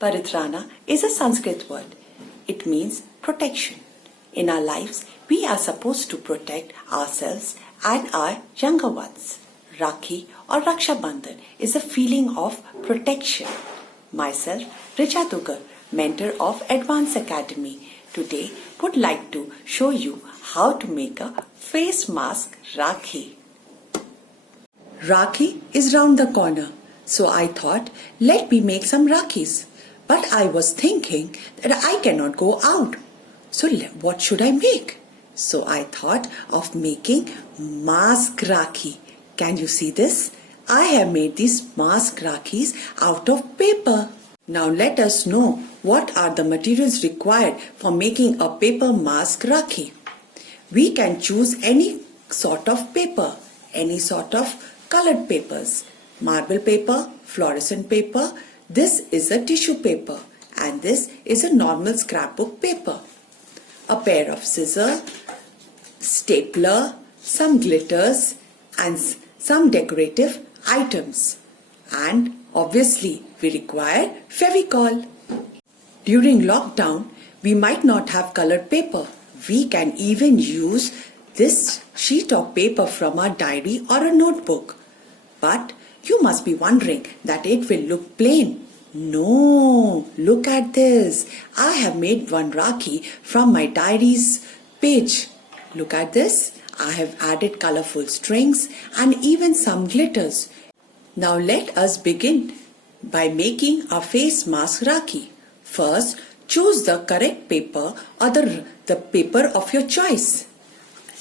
Paritrana is a Sanskrit word. It means protection. In our lives, we are supposed to protect ourselves and our younger ones. Rakhi or Raksha Bandhan is a feeling of protection. Myself, Richa Dugar, mentor of Advanced Academy, today would like to show you how to make a face mask Rakhi. Rakhi is round the corner, so I thought, let me make some Rakhis. But I was thinking that I cannot go out. So what should I make? So I thought of making mask Rakhi. Can you see this? I have made these mask Rakhis out of paper. Now let us know what are the materials required for making a paper mask Rakhi. We can choose any sort of paper, any sort of colored papers. Marble paper, fluorescent paper. This is a tissue paper and this is a normal scrapbook paper. A pair of scissors, stapler, some glitters and some decorative items. And obviously we require Fevicol. During lockdown, we might not have colored paper. We can even use this sheet of paper from our diary or a notebook. But you must be wondering that it will look plain. No, look at this. I have made one Rakhi from my diary's page. Look at this. I have added colorful strings and even some glitters. Now let us begin by making a face mask Rakhi. First, choose the correct paper or the paper of your choice.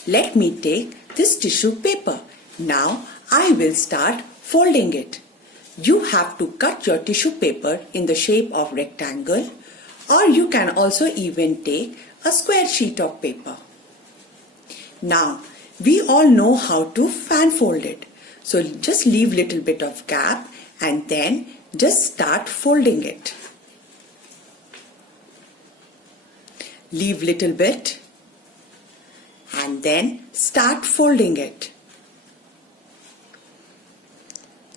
Let me take this tissue paper. Now I will start folding it. You have to cut your tissue paper in the shape of rectangle, or you can also even take a square sheet of paper. Now we all know how to fan fold it. So just leave little bit of gap and then just start folding it. Leave little bit and then start folding it.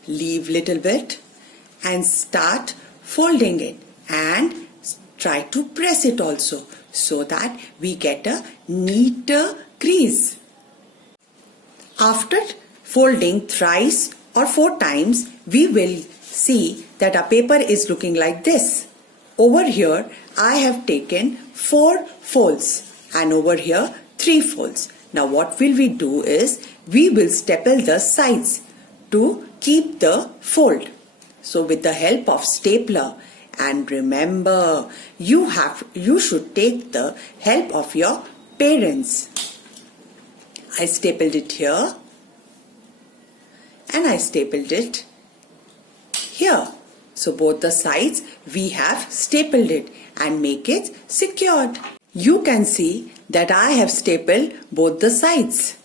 Leave little bit and start folding it and try to press it also so that we get a neater crease. After folding thrice or 4 times, we will see that our paper is looking like this. Over here, I have taken 4 folds and over here 3 folds. Now what will we do is, we will staple the sides to keep the fold. So with the help of stapler, and remember, you should take the help of your parents. I stapled it here and I stapled it here. So both the sides we have stapled it and make it secured. You can see that I have stapled both the sides.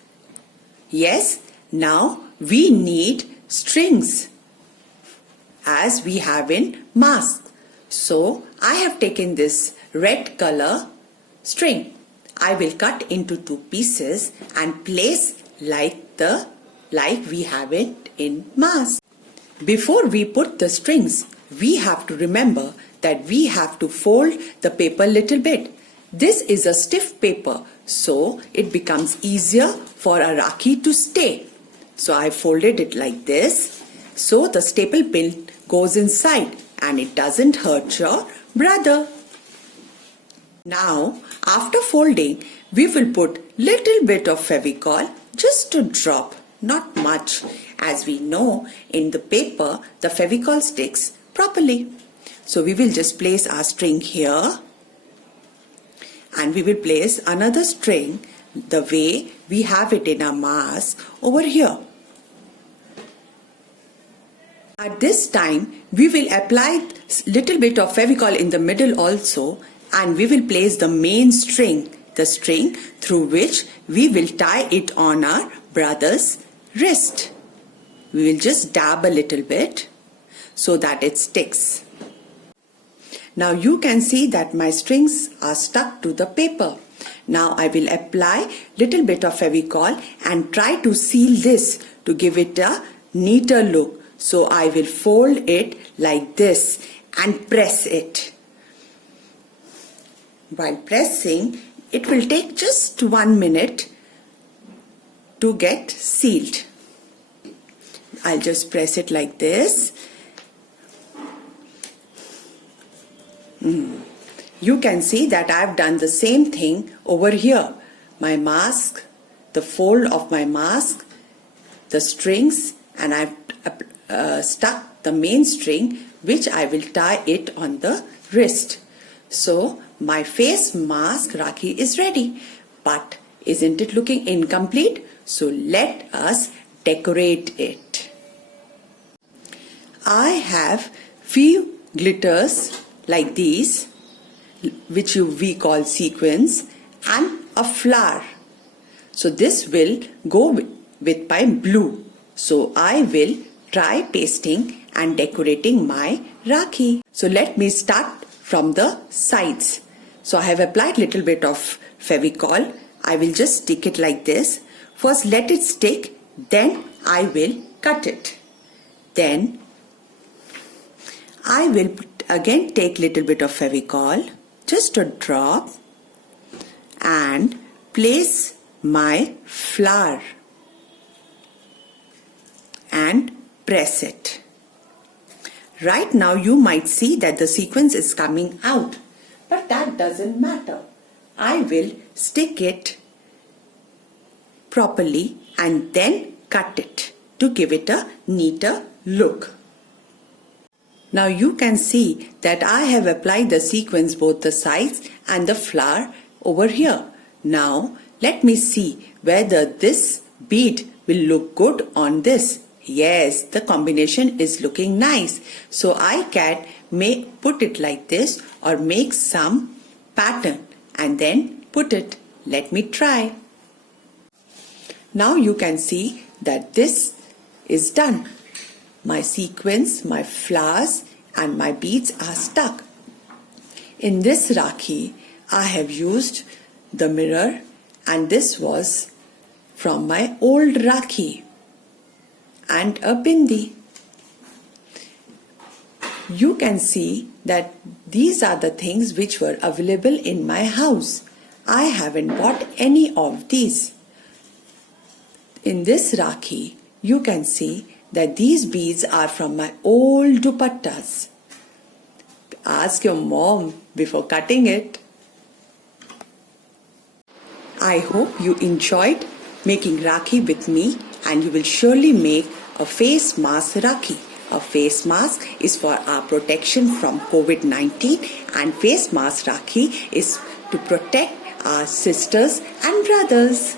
Yes, now we need strings as we have in mask. So I have taken this red color string. I will cut into 2 pieces and place like we have it in mask. Before we put the strings, we have to remember that we have to fold the paper little bit. This is a stiff paper, so it becomes easier for a Rakhi to stay. So I folded it like this, so the staple pin goes inside and it doesn't hurt your brother. Now, after folding, we will put little bit of Fevicol, just a drop, not much. As we know, in the paper, the Fevicol sticks properly. So we will just place our string here and we will place another string the way we have it in our mask over here. At this time, we will apply little bit of Fevicol in the middle also, and we will place the main string, the string through which we will tie it on our brother's wrist. We will just dab a little bit so that it sticks. Now you can see that my strings are stuck to the paper. Now I will apply little bit of Fevicol and try to seal this to give it a neater look. So I will fold it like this and press it. While pressing, it will take just 1 minute to get sealed. I'll just press it like this. You can see that I've done the same thing over here. My mask, the fold of my mask, the strings, and I've stuck the main string, which I will tie it on the wrist. So my face mask Rakhi is ready. But isn't it looking incomplete? So let us decorate it. I have few glitters like these, which we call sequins, and a flower. So this will go with my blue. So I will try pasting and decorating my Rakhi. So let me start from the sides. So I have applied little bit of Fevicol. I will just stick it like this. First let it stick, then I will cut it. Then I will again take little bit of Fevicol, just a drop, and place my flower and press it. Right now you might see that the sequence is coming out, but that doesn't matter. I will stick it properly and then cut it to give it a neater look. Now you can see that I have applied the sequins both the sides and the flower over here. Now let me see whether this bead will look good on this. Yes, the combination is looking nice. So I can put it like this or make some pattern and then put it. Let me try. Now you can see that this is done. My sequins, my flowers and my beads are stuck. In this Rakhi, I have used the mirror, and this was from my old Rakhi, and a bindi. You can see that these are the things which were available in my house. I haven't bought any of these. In this Rakhi, you can see that these beads are from my old dupattas. Ask your mom before cutting it. I hope you enjoyed making Rakhi with me, and you will surely make a face mask Rakhi. A face mask is for our protection from COVID-19, and face mask Rakhi is to protect our sisters and brothers.